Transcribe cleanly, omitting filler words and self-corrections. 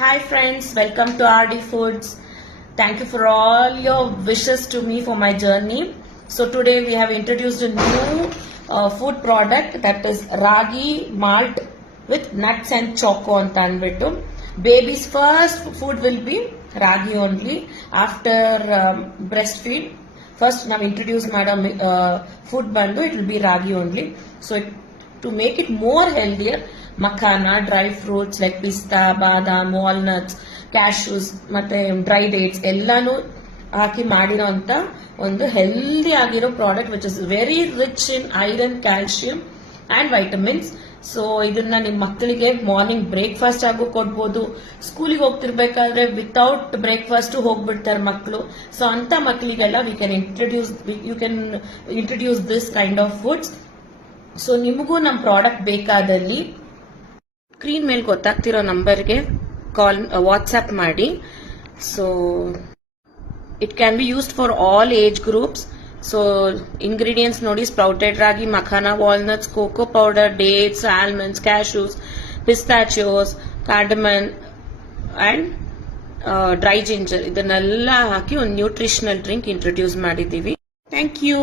Hi friends, welcome to RD Foods. Thank you for all your wishes to me for my journey. So today we have introduced a new food product, that is ragi malt with nuts and choco on tanbittu. Baby's first food will be ragi only after breastfeed. First now introduce madam food bandu, it will be ragi only. So to make it more healthier, makhana, dry fruits like pista, badam, walnuts, cashews ಮತ್ತೆ dry dates ಎಲ್ಲಾನು ಹಾಕಿ ಮಾಡಿರೋಂಥ ಒಂದು healthy ಆಗಿರೋ product which is very rich in iron, calcium and vitamins. So ಇದನ್ನ ನಿಮ್ಮ ಮಕ್ಕಳಿಗೆ morning breakfast ಆಗು ಕೊಡ್ಬೋದು. ಸ್ಕೂಲಿಗೆ ಹೋಗ್ತಿರ್ಬೇಕಾದ್ರೆ ವಿತೌಟ್ ಬ್ರೇಕ್ಫಾಸ್ಟ್ ಹೋಗ್ಬಿಡ್ತಾರೆ ಮಕ್ಕಳು. ಸೊ ಅಂತ ಮಕ್ಕಳಿಗೆಲ್ಲ you can introduce this kind of foods. So ನಿಮಗೂ ನಮ್ಮ ಪ್ರಾಡಕ್ಟ್ ಬೇಕಾದಲ್ಲಿ ಸ್ಕ್ರೀನ್ ಮೇಲೆ ಗೊತ್ತಾಗ್ತಿರೋ ನಂಬರ್ಗೆ ಕಾಲ್ ವಾಟ್ಸ್ಆಪ್ ಮಾಡಿ. So it can be used for all age groups. So ingredients ನೋಡಿ: sprouted ragi, makhana, walnuts, cocoa powder, dates, almonds, cashews, pistachios, cardamom and dry ginger ಇದನ್ನೆಲ್ಲ ಹಾಕಿ ಒಂದು ನ್ಯೂಟ್ರಿಷನಲ್ ಡ್ರಿಂಕ್ ಇಂಟ್ರೊಡ್ಯೂಸ್ ಮಾಡಿದ್ದೀವಿ. Thank you.